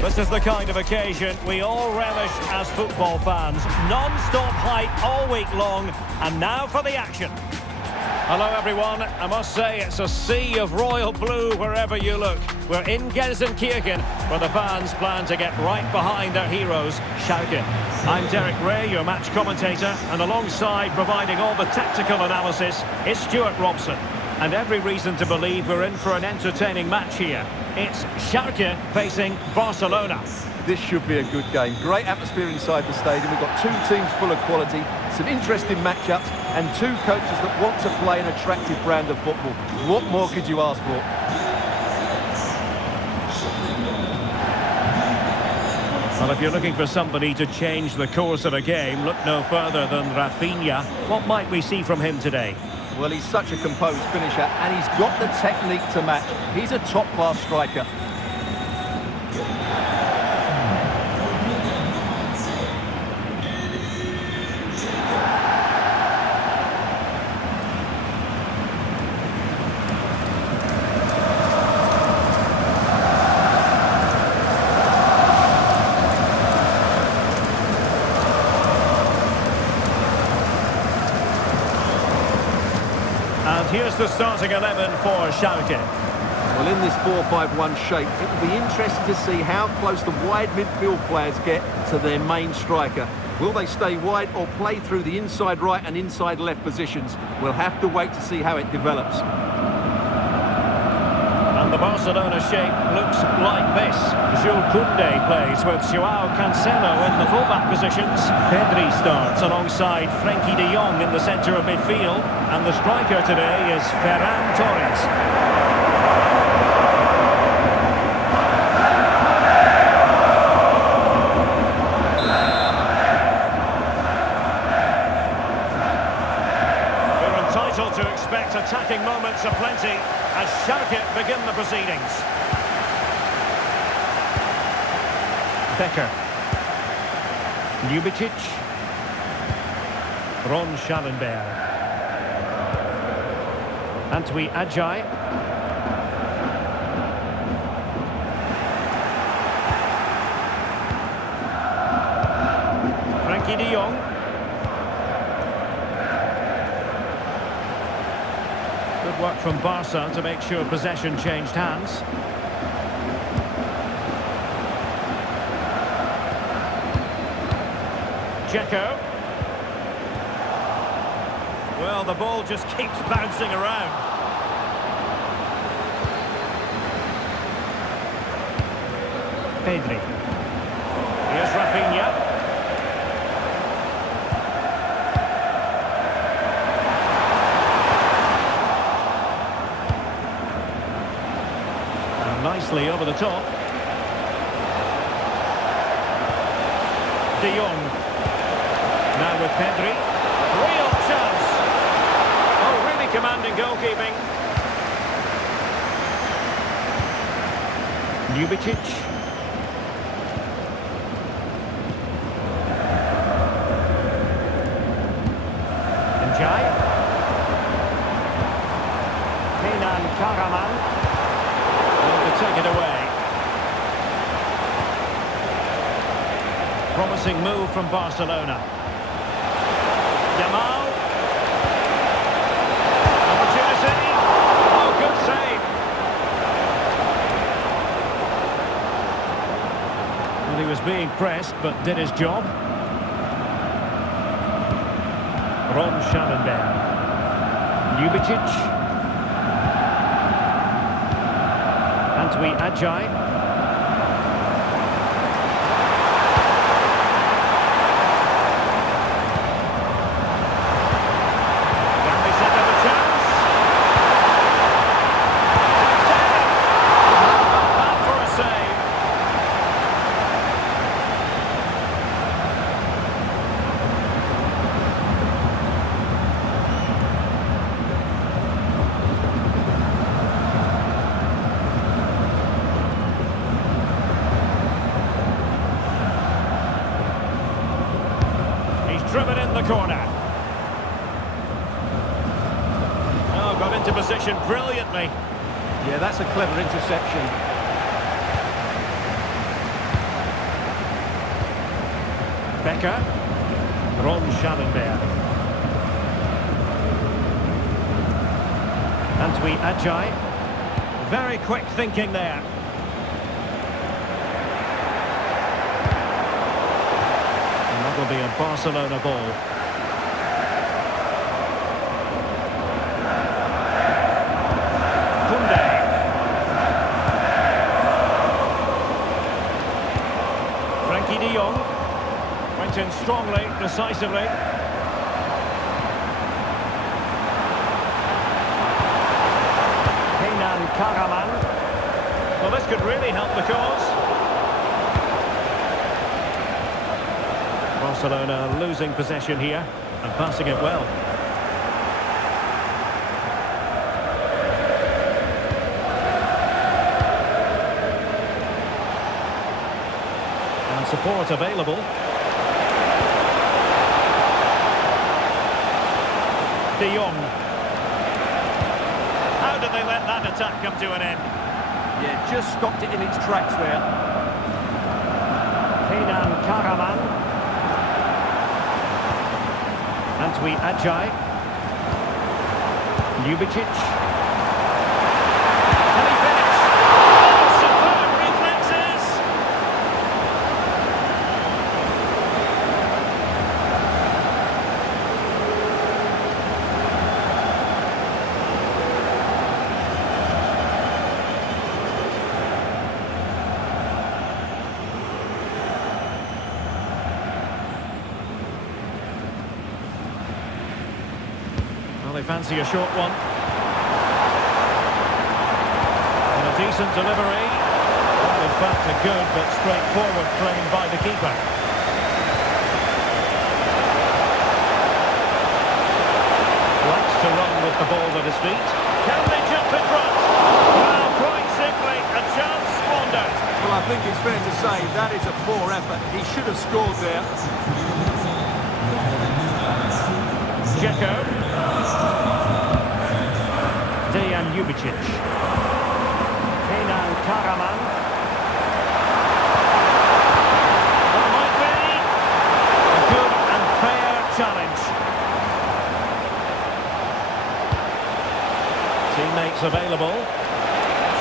This is the kind of occasion we all relish as football fans. Non-stop hype all week long, and now for the action. Hello everyone, I must say it's a sea of royal blue wherever you look. We're in Gelsenkirchen, where the fans plan to get right behind their heroes, Schalke. I'm Derek Ray, your match commentator, and alongside providing all the tactical analysis is Stuart Robson. And every reason to believe we're in for an entertaining match here. It's Schalke facing Barcelona. This should be a good game. Great atmosphere inside the stadium. We've got two teams full of quality, some interesting matchups, and two coaches that want to play an attractive brand of football. What more could you ask for? Well, if you're looking for somebody to change the course of a game, look no further than Rafinha. What might we see from him today? Well, he's such a composed finisher, and he's got the technique to match. He's a top-class striker. And here's the starting 11 for Schalke. Well, in this 4-5-1 shape, it will be interesting to see how close the wide midfield players get to their main striker. Will they stay wide or play through the inside right and inside left positions? We'll have to wait to see how it develops. And the Barcelona shape looks like this. Jules Koundé plays with Joao Cancelo in the fullback positions. Pedri starts alongside Frenkie de Jong in the centre of midfield. And the striker today is Ferran Torres. To expect attacking moments aplenty as Schalke begin the proceedings. Becker. Ljubicic. Ron Schallenberg. Antwi Ajay. Frenkie de Jong. Good work from Barca to make sure possession changed hands. Dzeko. Well, the ball just keeps bouncing around. Pedri. Here's Rafinha. Nicely over the top. De Jong. Now with Pedri. Real chance. Oh, really commanding goalkeeping. Ljubicic. Njai. Kenan Karaman. Take it away. Promising move from Barcelona. Yamal. Opportunity. Oh, good save. Well, he was being pressed, but did his job. Ron Schallenberg. Ljubicic. Antwi Ajay. Can they set up a chance? That for a save. Driven in the corner. Oh, got into position brilliantly. Yeah, that's a clever interception. Schalke. Ron Schallenberg. Antwi Ajay. Very quick thinking there. And that will be a Barcelona ball. De Jong went in strongly, decisively. Kenan Karaman. Well, this could really help the cause. Barcelona losing possession here and passing it well. Support available. De Jong. How did they let that attack come to an end? Yeah, just stopped it in its tracks there. Kenan Karaman. Antwi Ajay. Ljubicic. Can he finish? Oh, superb reflexes! Well, they fancy a short one. And a decent delivery. Well, in fact, a good but straightforward claim by the keeper. Likes to run with the ball at his feet. Can they jump in front? Well, quite simply, a chance squandered. Well, I think it's fair to say that is a poor effort. He should have scored there. Dzeko. Dejan Ljubicic. Kenan Karaman. That might be a good and fair challenge. Teammates available.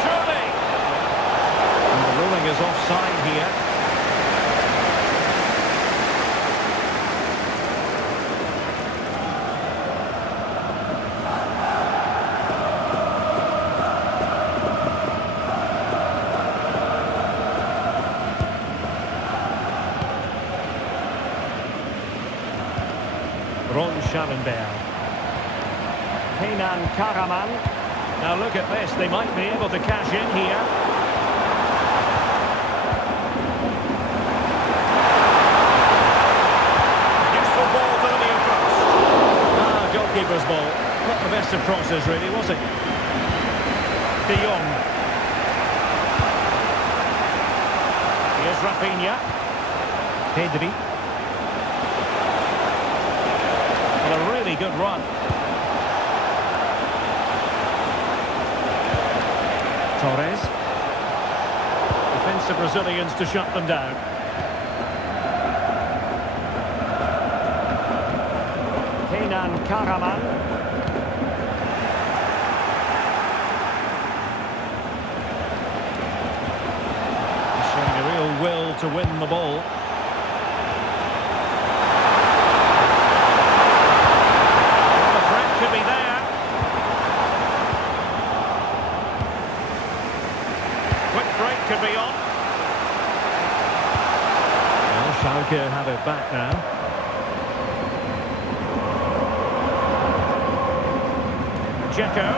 Surely! And the ruling is offside here. Ron Schallenberg. Kenan Karaman. Now look at this, they might be able to cash in here. Useful ball to the near post. Ah, goalkeeper's ball. Not the best of crosses really, was it? De Jong. Here's Rafinha. Pedri. A really good run. Torres. Defensive Brazilians to shut them down. Kenan Karaman. Showing a real will to win the ball. Could be there. Quick break could be on. Well, Schalke have it back now. Dzeko.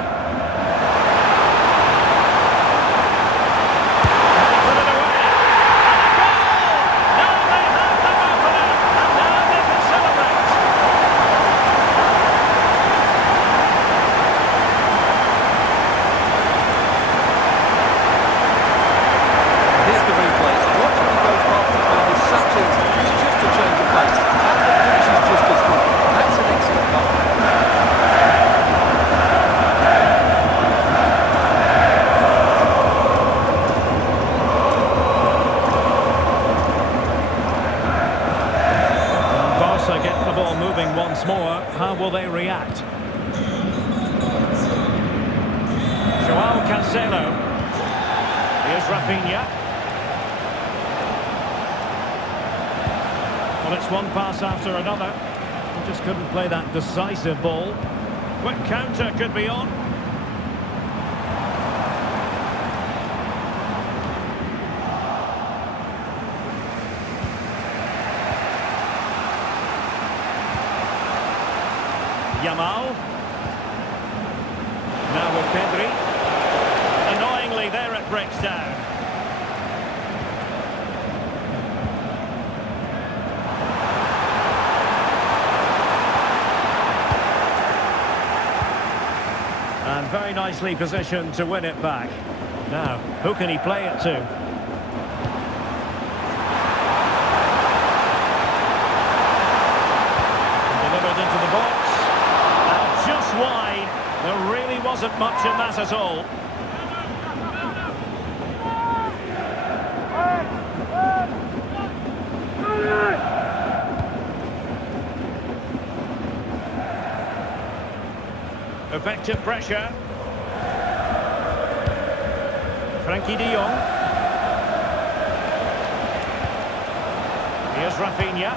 Once more, how will they react? Joao Cancelo. Here's Rafinha. Well, it's one pass after another. He just couldn't play that decisive ball. Quick counter could be on. Yamal. Now with Pedri. Annoyingly, there it breaks down. And very nicely positioned to win it back. Now, who can he play it to? Delivered into the box. And just wide. There really wasn't much in that at all. Effective pressure. Frankie de Jong. Here's Rafinha.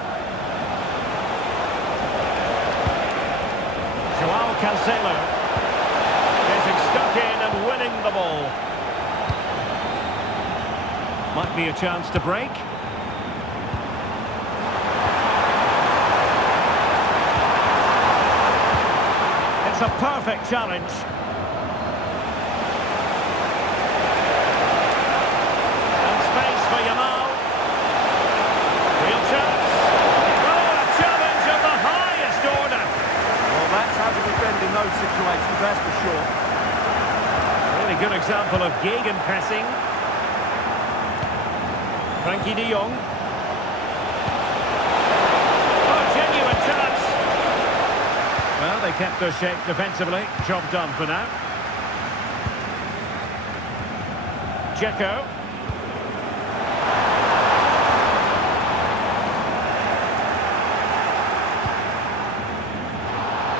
Joao Cancelo. Getting stuck in and winning the ball. Might be a chance to break. A perfect challenge. And space for Yamal. Real chance. Oh, a challenge of the highest order. Well, that's how to defend in those situations, that's for sure. Really good example of gegenpressing. Frankie de Jong. Well, they kept their shape defensively. Job done for now. Dzeko.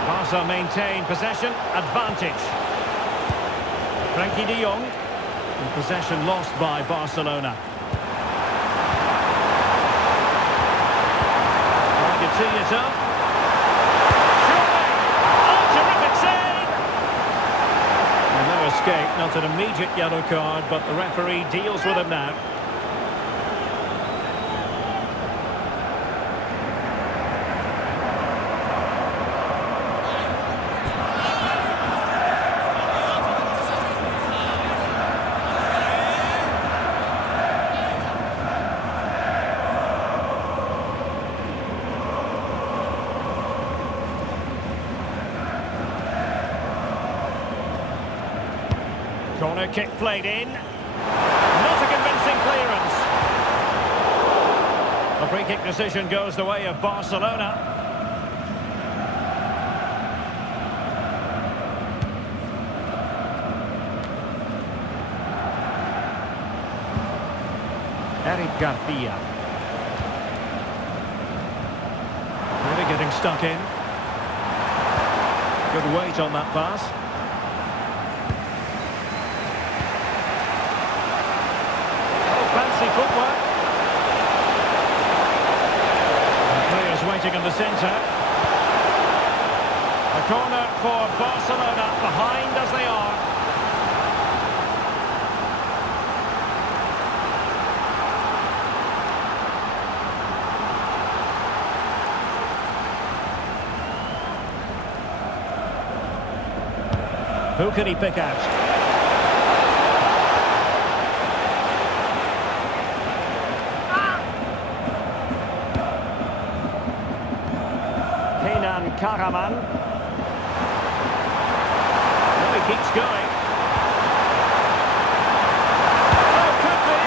Barca maintain possession, advantage. Frankie de Jong. And possession lost by Barcelona. Trying to tee it up. Escape, not an immediate yellow card, but the referee deals with him now. Corner kick played in. Not a convincing clearance. A free kick decision goes the way of Barcelona. Eric Garcia. Really getting stuck in. Good weight on that pass. Fancy footwork. And players waiting in the centre. A corner for Barcelona, behind as they are. Who can he pick out? Karaman. Well, he keeps going. Oh, could be!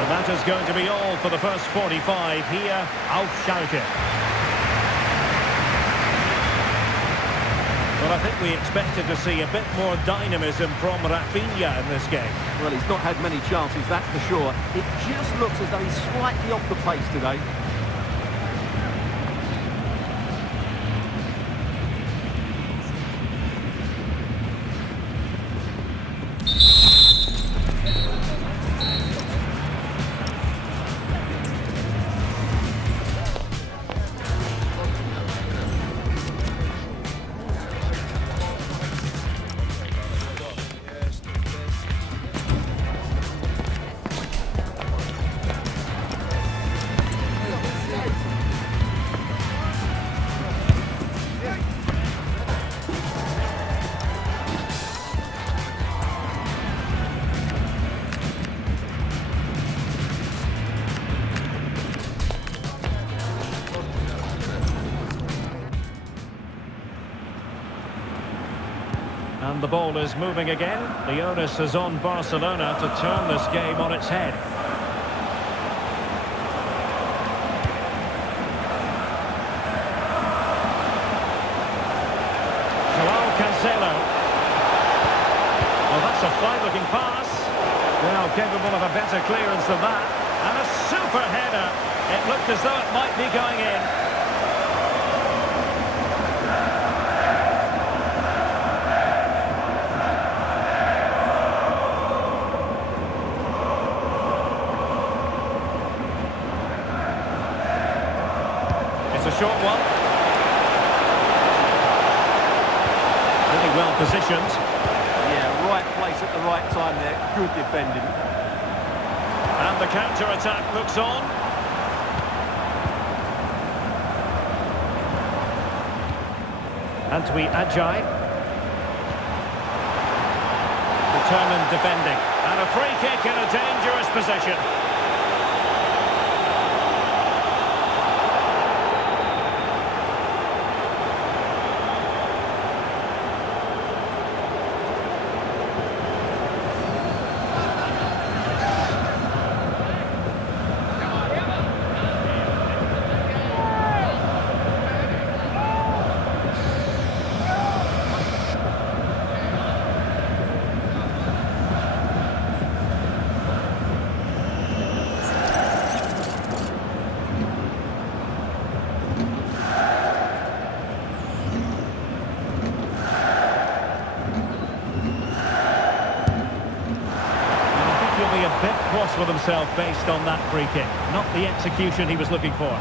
And that is going to be all for the first 45 here auf Schalke. Well, I think we expected to see a bit more dynamism from Rafinha in this game. Well, he's not had many chances, that's for sure. It just looks as though he's slightly off the pace today. And the ball is moving again. The onus is on Barcelona to turn this game on its head. Cancelo. Well, that's a fine-looking pass. Well, capable of a better clearance than that. And a super header. It looked as though it might be going in. It's a short one. Well positioned. Yeah, right place at the right time there. Good defending. And the counter-attack looks on. Antwi Ajay. Determined defending. And a free kick in a dangerous position. A bit cross with himself based on that free kick. Not the execution he was looking for.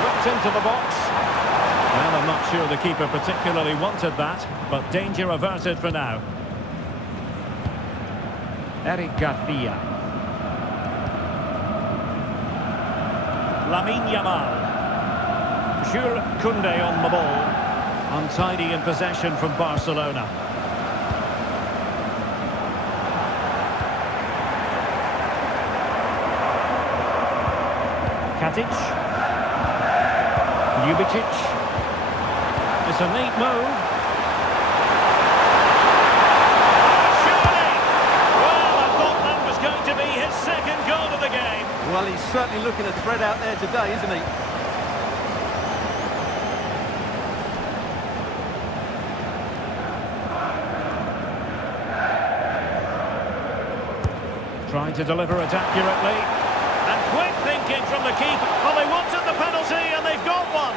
Whipped into the box. Well, I'm not sure the keeper particularly wanted that, but danger averted for now. Eric Garcia. Lamine Yamal. Jules Koundé on the ball. Untidy in possession from Barcelona. Katic. Ljubicic. It's a neat move. Surely! Well, I thought that was going to be his second goal of the game. Well, he's certainly looking a threat out there today, isn't he? Trying to deliver it accurately. And quick thinking from the keeper. Well, they wanted the penalty and they've got one.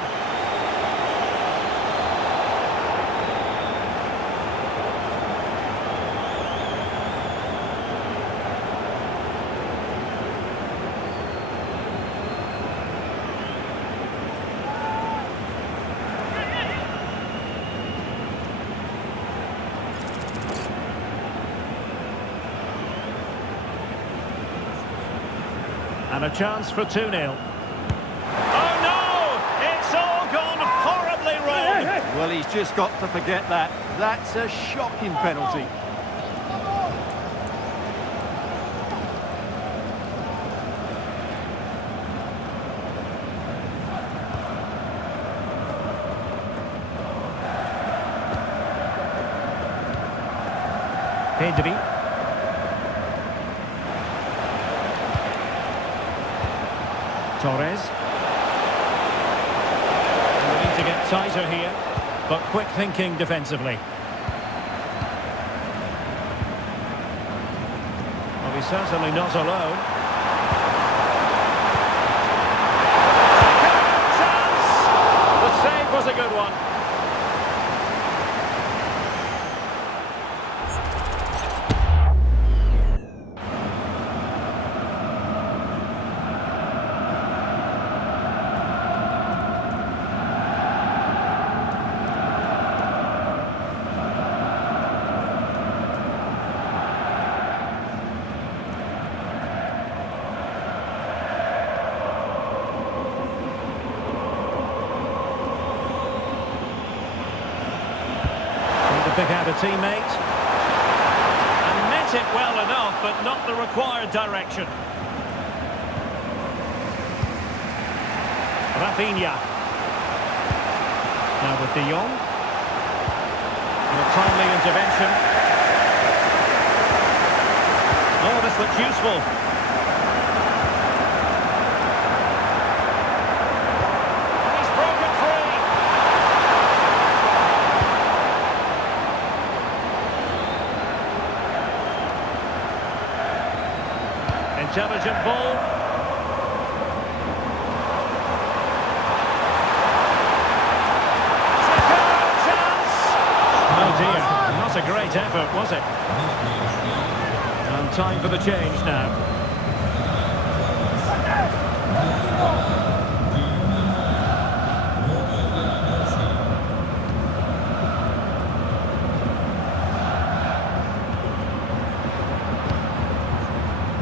And a chance for 2-0. Oh no! It's all gone horribly wrong. Well, he's just got to forget that. That's a shocking penalty. Pedri. Torres. We need to get tighter here, but quick thinking defensively. Well, he's certainly not alone. Chance! The save was a good one. Pick out a teammate. And met it well enough, but not the required direction. Rafinha. Now with De Jong. A timely intervention. Oh, this looks useful. He's broken free. Intelligent ball. Oh dear, not a great effort, was it? And time for the change now.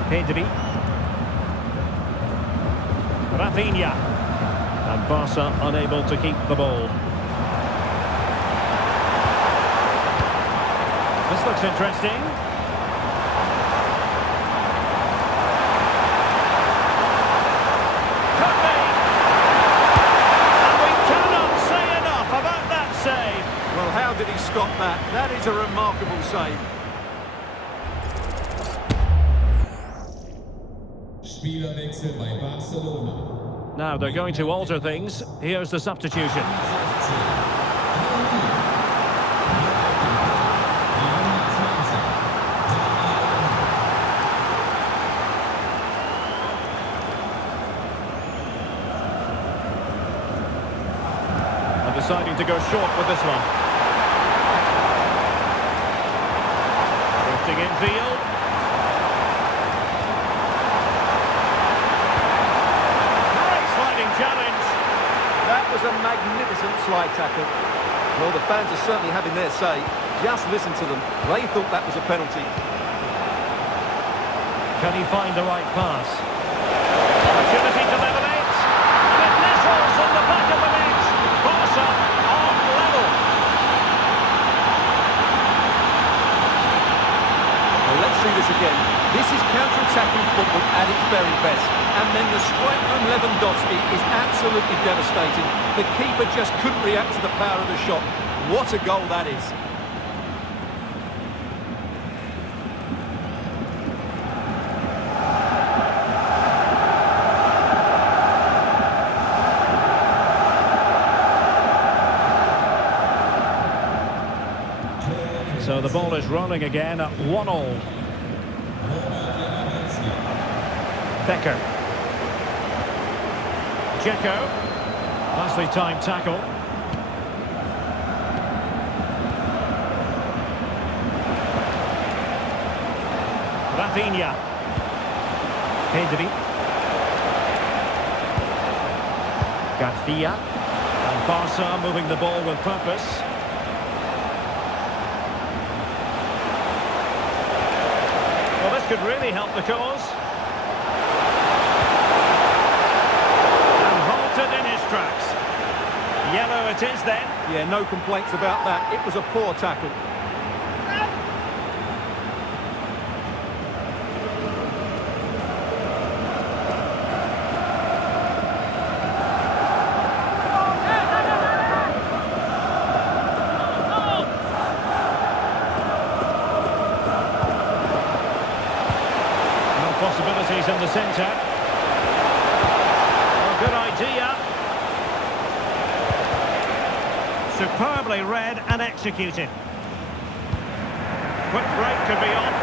Pedri. Rafinha. And Barca unable to keep the ball. This looks interesting. Could be. And we cannot say enough about that save. Well, how did he stop that? That is a remarkable save. Spielerwechsel bei Barcelona. Now they're going to alter things. Here's the substitution. Deciding to go short with this one. Drifting infield. Great sliding challenge. That was a magnificent slide tackle. Well, the fans are certainly having their say. Just listen to them. They thought that was a penalty. Can he find the right pass? Opportunity to level it. And it nestles in the back of the net. Barca on level. Well, let's see this again. This is counter-attacking football at its very best. And then the strike from Lewandowski is absolutely devastating. The keeper just couldn't react to the power of the shot. What a goal that is. So the ball is rolling again at 1-1. Becker. Dzeko. Nicely timed tackle. Rafinha. Pedri. Garcia. And Barca moving the ball with purpose. Well, this could really help the cause. And halted in his tracks. Yellow it is then. Yeah, no complaints about that. It was a poor tackle. Possibilities in the centre. Oh, good idea. Superbly read and executed. Quick break could be on.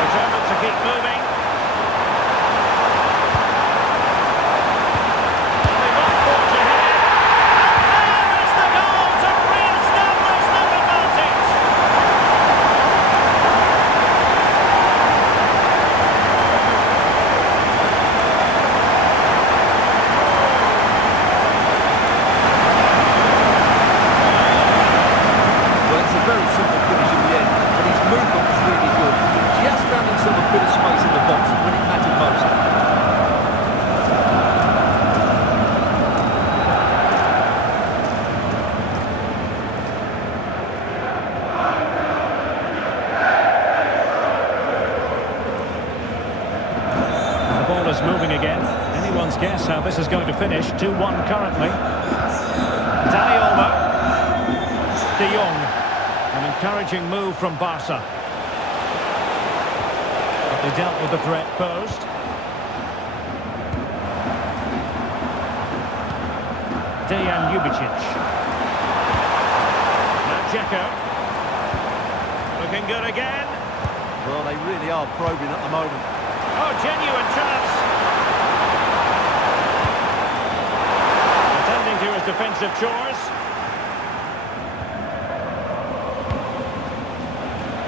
Determined to keep moving. And they might forge ahead. And there is the goal to re-establish the advantage. Very simple finish in the end, but his movement was really good. He just found himself a bit of space in the box when it mattered most. The ball is moving again. Anyone's guess how this is going to finish. 2-1 currently. Dani Olmo. De Jong. An encouraging move from Barca. But they dealt with the threat posed. Dejan Ljubicic. Now Dzeko. Looking good again. Well, they really are probing at the moment. Oh, genuine chance. Attending to his defensive chores.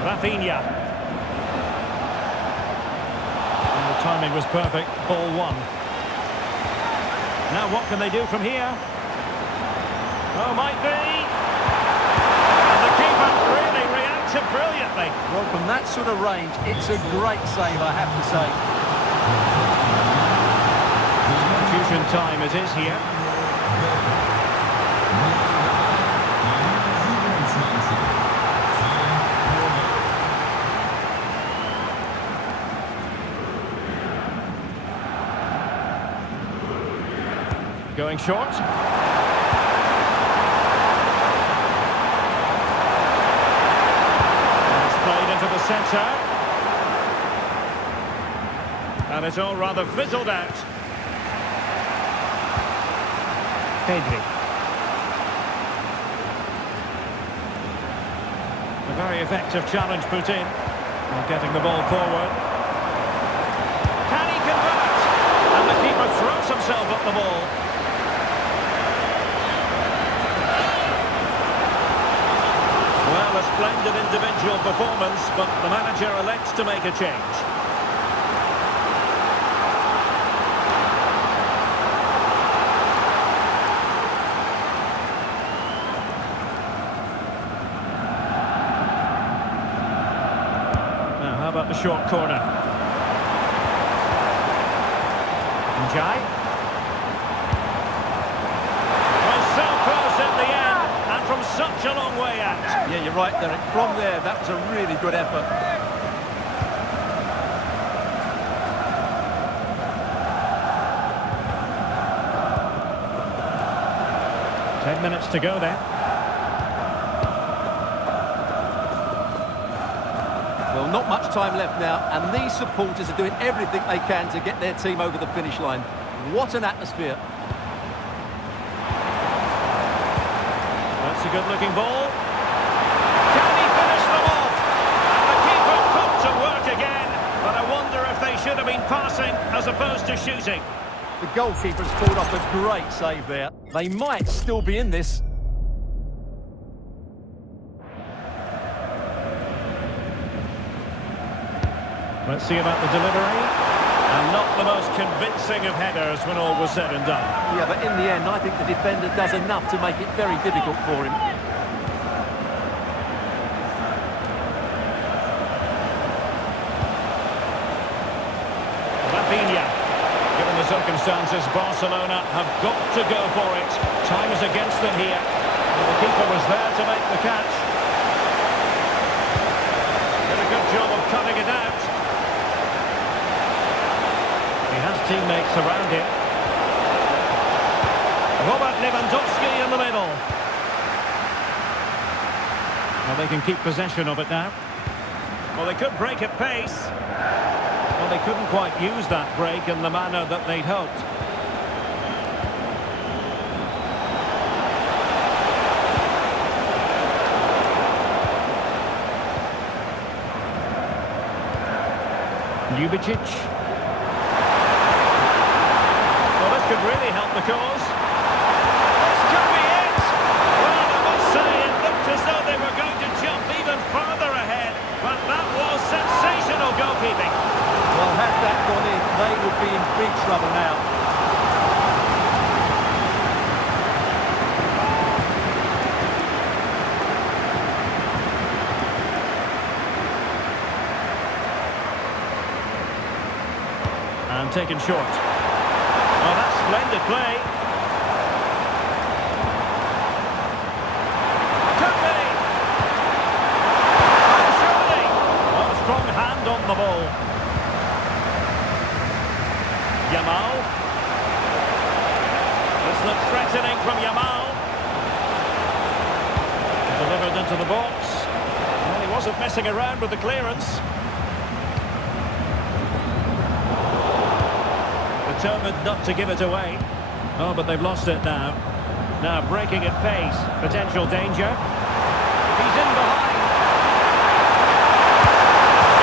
Rafinha. And the timing was perfect. Ball one. Now what can they do from here? Oh, might be. And the keeper really reacted brilliantly. Well, from that sort of range, it's a great save, I have to say. Substitution time it is here. Going short. Into the centre. And it's all rather fizzled out. Pedri. A very effective challenge put in. And getting the ball forward. Can he convert? And the keeper throws himself at the ball. Well, a splendid individual performance, but the manager elects to make a change. Now, how about the short corner? Njai. Well, so close in the end, and from such a long way out. Yeah, you're right, Derek. From there, that was a really good effort. Ten minutes to go then. Well, not much time left now, and these supporters are doing everything they can to get their team over the finish line. What an atmosphere. That's a good-looking ball. Can he finish them off? And the keeper put to work again. But I wonder if they should have been passing as opposed to shooting. The goalkeeper's pulled off a great save there. They might still be in this. Let's see about the delivery. And not the most convincing of headers when all was said and done. Yeah, but in the end, I think the defender does enough to make it very difficult for him. Rafinha. Given the circumstances, Barcelona have got to go for it. Time is against them here. And the keeper was there to make the catch. Did a good job of cutting it out. He has teammates around him. Robert Lewandowski in the middle. Well, they can keep possession of it now. Well, they could break at pace. Well, they couldn't quite use that break in the manner that they'd hoped. Ljubicic. Well, this could really help the cause. This could be it! Well, I must say, it looked as though they were going to jump even further ahead. But that was sensational goalkeeping. Well, had that gone in, they would be in big trouble now. And taken short. Oh, that's splendid play. Could be. And surely. Well, a strong hand on the ball. Yamal. This looks threatening from Yamal. wasn't messing around with the clearance. Determined not to give it away. Oh, but they've lost it now. Now breaking at pace. Potential danger. He's in behind.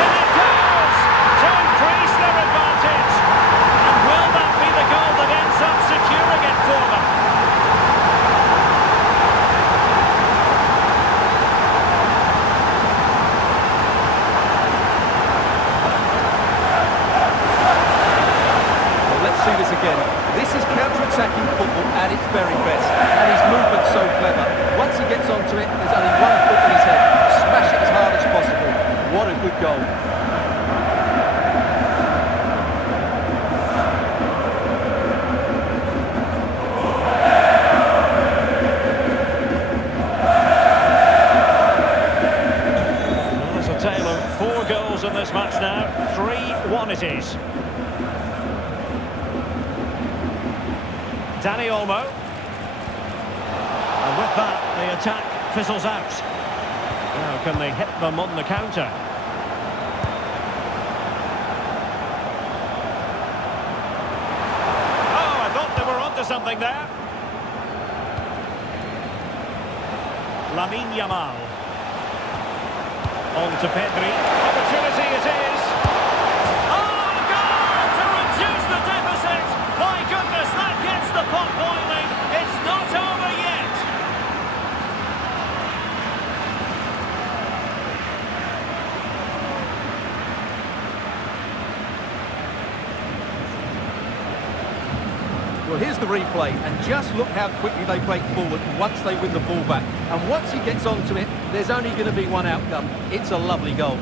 In it goes! To increase their advantage. And will that be the goal that ends up securing it for them? See this again. This is counter-attacking football at its very best, and his movement's so clever. Once he gets onto it, there's only one foot in his head. Smash it as hard as possible. What a good goal. Well, there's a tale of 4 goals in this match now. 3-1 it is. Danny Olmo. And with that, the attack fizzles out. Now, can they hit them on the counter? Oh, I thought they were onto something there. Lamine Yamal. On to Pedri. Opportunity it is. Oh, goal to reduce the deficit. My goodness, that gets the pot boiling. It's not over yet. Well, here's the replay, and just look how quickly they break forward once they win the ball back. And once he gets onto it, there's only going to be one outcome. It's a lovely goal.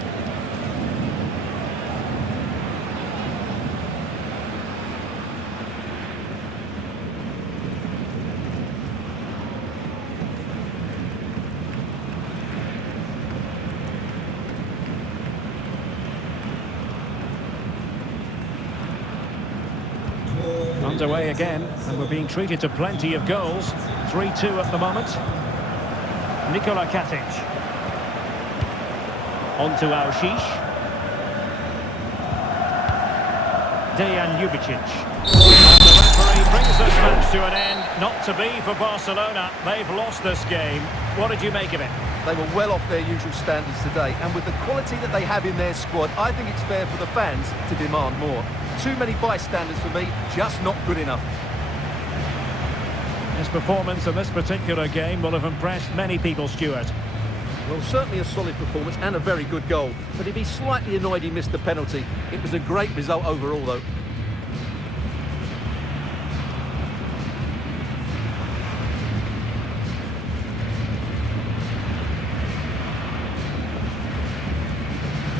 Underway again, and we're being treated to plenty of goals. 3-2 at the moment. Nikola Katic. On to Aushish. Dejan Ljubicic. And the referee brings this match to an end. Not to be for Barcelona. They've lost this game. What did you make of it? They were well off their usual standards today, and with the quality that they have in their squad, I think it's fair for the fans to demand more. Too many bystanders for me, just not good enough. His performance in this particular game will have impressed many people, Stuart. Well, certainly a solid performance and a very good goal, but he'd be slightly annoyed he missed the penalty. It was a great result overall, though.